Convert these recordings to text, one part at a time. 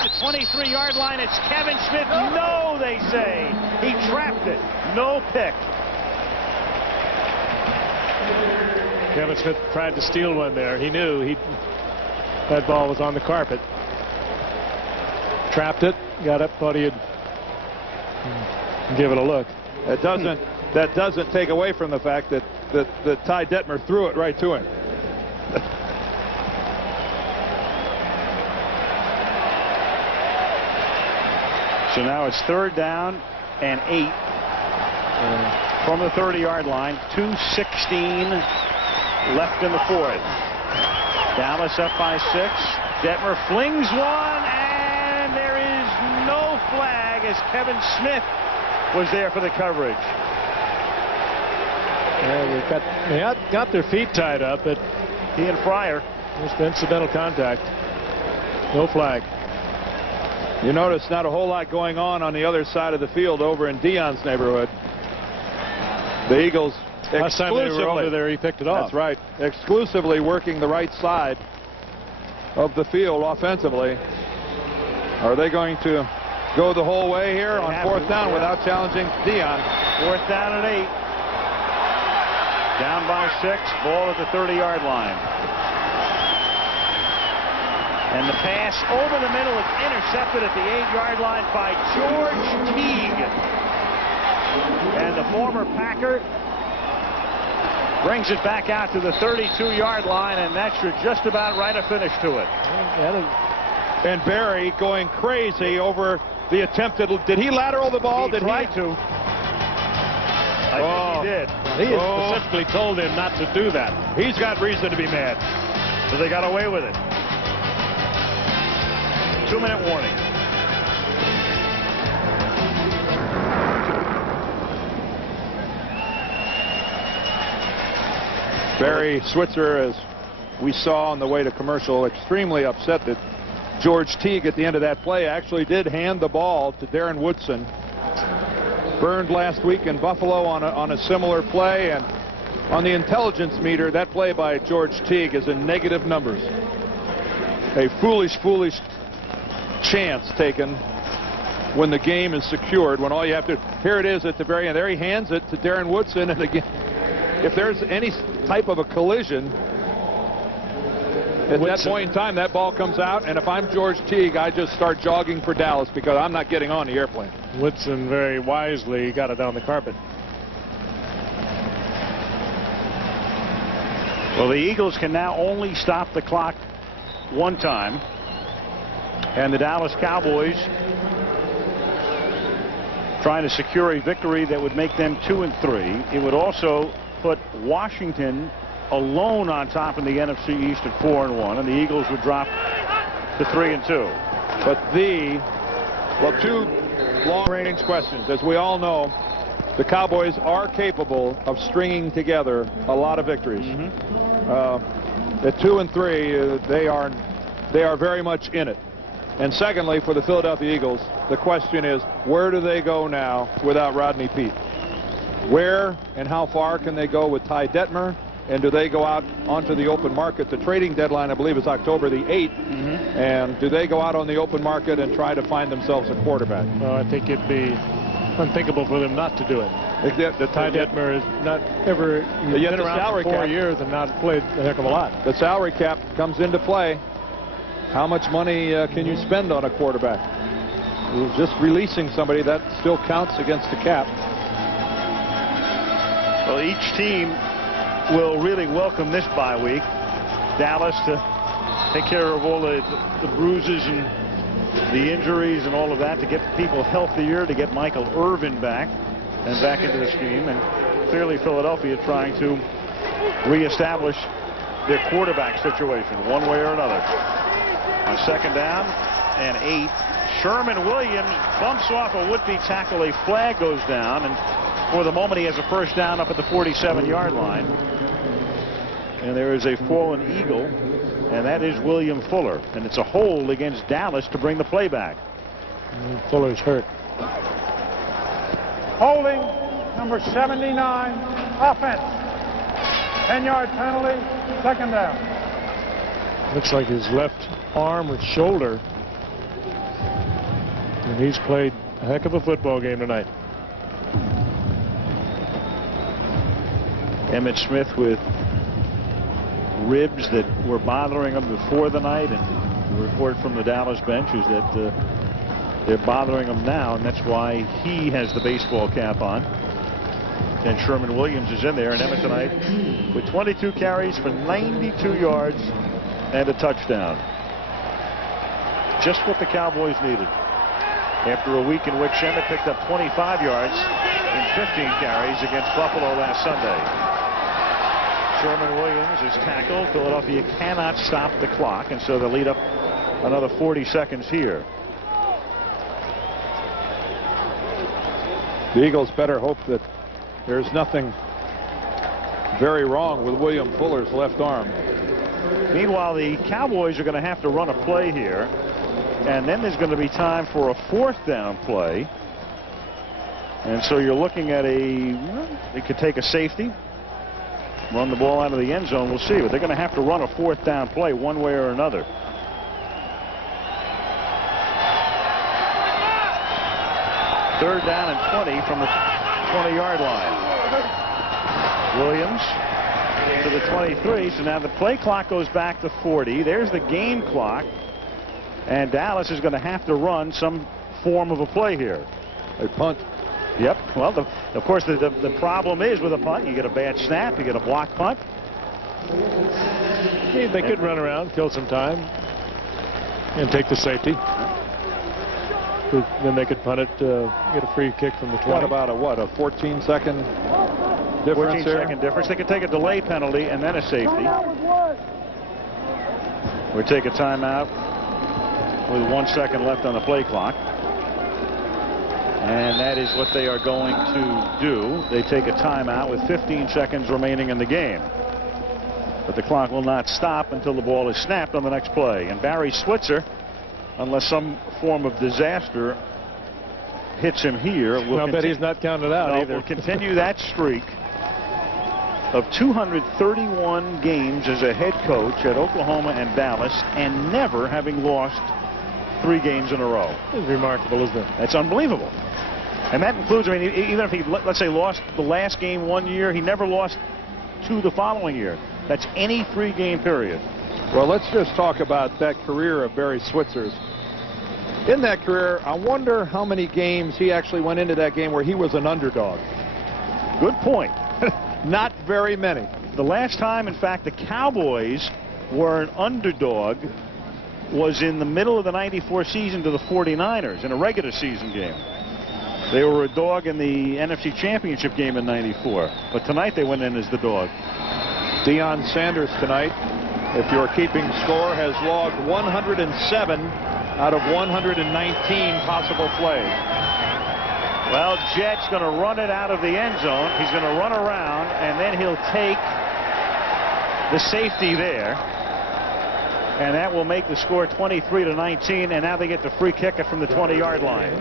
at the 23-yard line. It's Kevin Smith. No, they say. He trapped it. No pick. Kevin Smith tried to steal one there. He knew that ball was on the carpet. Trapped it, got up, thought he'd give it a look. That doesn't take away from the fact that Ty Detmer threw it right to him. So now it's 3rd down and 8 from the 30-yard line. 2:16 left in the 4th. Dallas up by 6. Detmer flings one, and there is no flag as Kevin Smith was there for the coverage. Yeah, they got their feet tied up, but he and Fryer. Just incidental contact. No flag. You notice not a whole lot going on the other side of the field over in Dion's neighborhood. The Eagles last time they were over there, he picked it off. That's right. Exclusively working the right side of the field offensively. Are they going to go the whole way here on 4th down without challenging Dion? 4th down and 8. Down by 6. Ball at the 30-yard line. And the pass over the middle is intercepted at the 8-yard line by George Teague. And the former Packer brings it back out to the 32-yard line, and that should just about write a finish to it. And Barry going crazy over the attempted. Did he lateral the ball? He tried to. I think he did. He specifically told him not to do that. He's got reason to be mad. So they got away with it. 2-minute warning. Barry Switzer, as we saw on the way to commercial, extremely upset that George Teague at the end of that play actually did hand the ball to Darren Woodson. Burned last week in Buffalo on a similar play, and on the intelligence meter, that play by George Teague is in negative numbers. A foolish chance taken when the game is secured, when all you have to, here it is at the very end, there he hands it to Darren Woodson, and again, if there's any type of a collision at that point in time, that ball comes out, and if I'm George Teague, I just start jogging for Dallas because I'm not getting on the airplane. Woodson very wisely got it on the carpet. Well, the Eagles can now only stop the clock one time, and the Dallas Cowboys trying to secure a victory that would make them 2-3. It would also put Washington alone on top in the NFC East at 4-1, and the Eagles would drop to 3-2. But two long-range questions. As we all know, the Cowboys are capable of stringing together a lot of victories. At 2-3, they are very much in it. And secondly, for the Philadelphia Eagles, the question is, where do they go now without Rodney Peete? Where and how far can they go with Ty Detmer? And do they go out onto the open market? The trading deadline, I believe, is October the 8th. And do they go out on the open market and try to find themselves a quarterback? Well, I think it'd be unthinkable for them not to do it. Ty Detmer is not ever been around for 4 years and not played a heck of a lot. The salary cap comes into play. How much money can you spend on a quarterback? Just releasing somebody, that still counts against the cap. Well, each team will really welcome this bye week. Dallas to take care of all the bruises and the injuries and all of that, to get people healthier, to get Michael Irvin back and back into the scheme. And clearly Philadelphia trying to reestablish their quarterback situation one way or another. On 2nd down and 8, Sherman Williams bumps off a would-be tackle. A flag goes down, and for the moment he has a 1st down up at the 47-yard line. And there is a fallen Eagle, and that is William Fuller. And it's a hold against Dallas to bring the play back. Fuller's hurt. Holding number 79, offense. 10-yard penalty, 2nd down. Looks like his left arm or shoulder And he's played a heck of a football game tonight. Emmitt Smith with ribs that were bothering him before the night, and the report from the Dallas bench is that they're bothering him now, and that's why he has the baseball cap on. And Sherman Williams is in there, and Emmitt tonight with 22 carries for 92 yards and a touchdown. Just what the Cowboys needed. After a week in which Emmitt picked up 25 yards in 15 carries against Buffalo last Sunday. Sherman Williams is tackled. Philadelphia cannot stop the clock, and so they'll lead up another 40 seconds here. The Eagles better hope that there's nothing very wrong with William Fuller's left arm. Meanwhile, the Cowboys are going to have to run a play here, and then there's going to be time for a 4th down play. And so you're looking at they could take a safety, run the ball out of the end zone. We'll see, but they're going to have to run a 4th down play one way or another. Third down and 20 from the 20-yard line. Williams to the 23. So now the play clock goes back to 40. There's the game clock. And Dallas is going to have to run some form of a play here. A punt. Yep. Well, of course, the problem is with a punt, you get a bad snap, you get a block punt. Yeah, they could run around, kill some time, and take the safety. Then they could punt it, get a free kick from the 20. What about a 14-second difference? 14-second difference. They could take a delay penalty and then a safety. We take a timeout with 1 second left on the play clock. And that is what they are going to do. They take a timeout with 15 seconds remaining in the game. But the clock will not stop until the ball is snapped on the next play. And Barry Switzer, unless some form of disaster hits him here, I'll bet he's not counted out either. Will continue that streak of 231 games as a head coach at Oklahoma and Dallas, and never having lost 3 games in a row. It's remarkable, isn't it? That's unbelievable. And that includes, I mean, even if he, let's say, lost the last game one year, he never lost 2 the following year. That's any 3-game period. Well, let's just talk about that career of Barry Switzer's. In that career, I wonder how many games he actually went into that game where he was an underdog. Good point. Not very many. The last time, in fact, the Cowboys were an underdog was in the middle of the '94 season to the 49ers in a regular season game. They were a dog in the NFC Championship game in '94, but tonight they went in as the dog. Deion Sanders tonight, if you're keeping score, has logged 107 out of 119 possible plays. Well, Jet's going to run it out of the end zone. He's going to run around, and then he'll take the safety there. And that will make the score 23-19, and now they get the free kick it from the 20-yard line.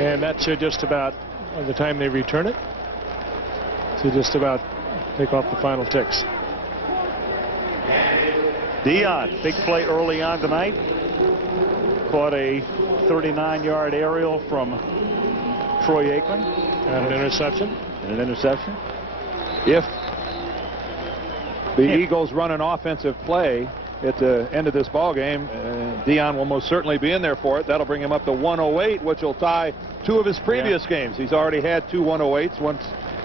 And that should just about, by the time they return it, to just about take off the final ticks. Deion, big play early on tonight. Caught a 39-yard aerial from Troy Aikman. And an interception. If the Eagles run an offensive play at the end of this ball game, Deion will most certainly be in there for it. That'll bring him up to 108, which will tie 2 of his previous games. He's already had 2 108s, once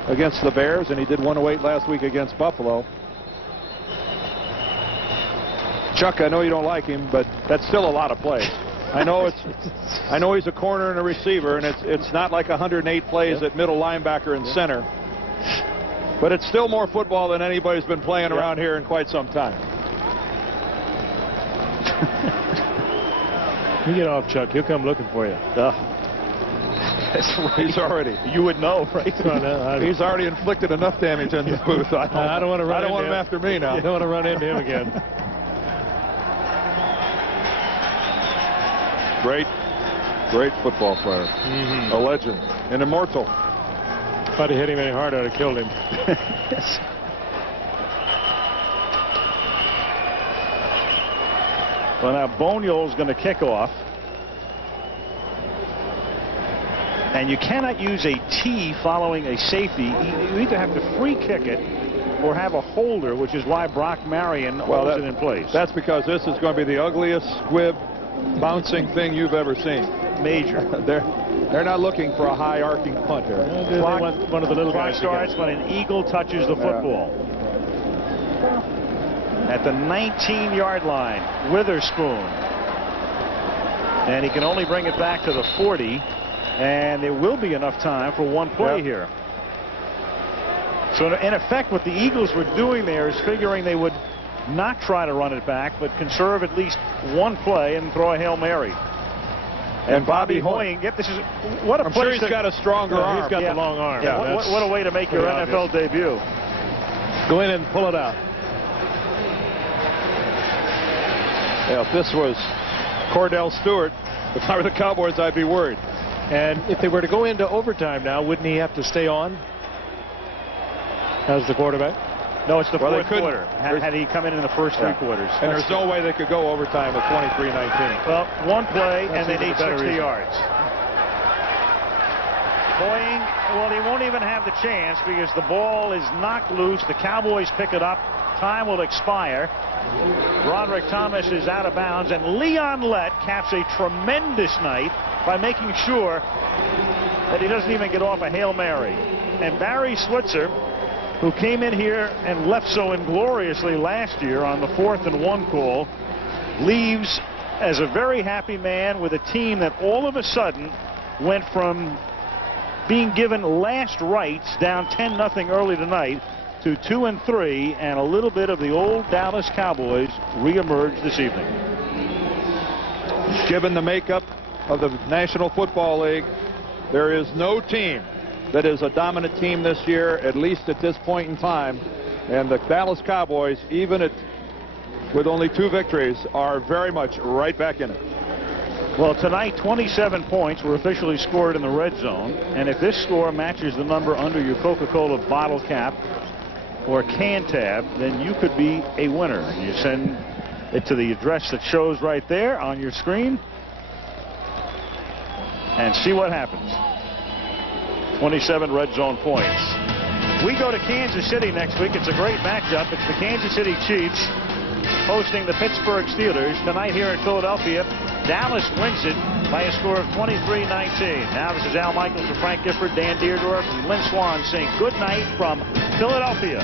against the Bears, and he did 108 last week against Buffalo. Chuck, I know you don't like him, but that's still a lot of plays. I know he's a corner and a receiver, and it's not like 108 plays at middle linebacker and center. But it's still more football than anybody's been playing around here in quite some time. You get off, Chuck. He'll come looking for you. He's already. You would know, right? He's already inflicted enough damage in the booth. I don't want to run. I don't want him after me now. You don't want to run into him again. Great football player. A legend. An immortal. If I'd have hit him any harder, I'd have killed him. Yes. Well, now Boniol's going to kick off. And you cannot use a tee following a safety. You either have to free kick it or have a holder, which is why Brock Marion holds it in place. That's because this is going to be the ugliest squib bouncing thing you've ever seen. Major. They're not looking for a high arcing punt here. One of the little guys starts when an eagle touches the football. At the 19-yard line, Witherspoon. And he can only bring it back to the 40. And there will be enough time for one play here. So in effect, what the Eagles were doing there is figuring they would not try to run it back, but conserve at least one play and throw a Hail Mary. And Bobby Hoying, this is what a I'm sure he's got a stronger arm. He's got the long arm. Yeah, what a way to make your NFL debut. Go in and pull it out. Yeah, if this was Cordell Stewart, if I were the Cowboys, I'd be worried. And if they were to go into overtime now, wouldn't he have to stay on as the quarterback? No, it's the fourth quarter. Had he come in the first 3 quarters. And there's no way they could go overtime at 23-19. Well, one play, and they need 60 yards. Hoying, well, he won't even have the chance because the ball is knocked loose. The Cowboys pick it up. Time will expire. Broderick Thomas is out of bounds, and Leon Lett caps a tremendous night by making sure that he doesn't even get off a Hail Mary. And Barry Switzer, who came in here and left so ingloriously last year on the 4th and 1 call, leaves as a very happy man with a team that all of a sudden went from being given last rites down 10-0 early tonight to 2-3, and a little bit of the old Dallas Cowboys reemerged this evening. Given the makeup of the National Football League, there is no team that is a dominant team this year, at least at this point in time. And the Dallas Cowboys, even with only 2 victories, are very much right back in it. Well, tonight 27 points were officially scored in the red zone, and if this score matches the number under your Coca-Cola bottle cap or can tab, then you could be a winner. You send it to the address that shows right there on your screen and see what happens. 27 red zone points. We go to Kansas City next week. It's a great matchup. It's the Kansas City Chiefs hosting the Pittsburgh Steelers. Tonight here in Philadelphia, Dallas wins it by a score of 23-19. Now this is Al Michaels for Frank Gifford, Dan Deerdorf, and Lynn Swan saying good night from Philadelphia.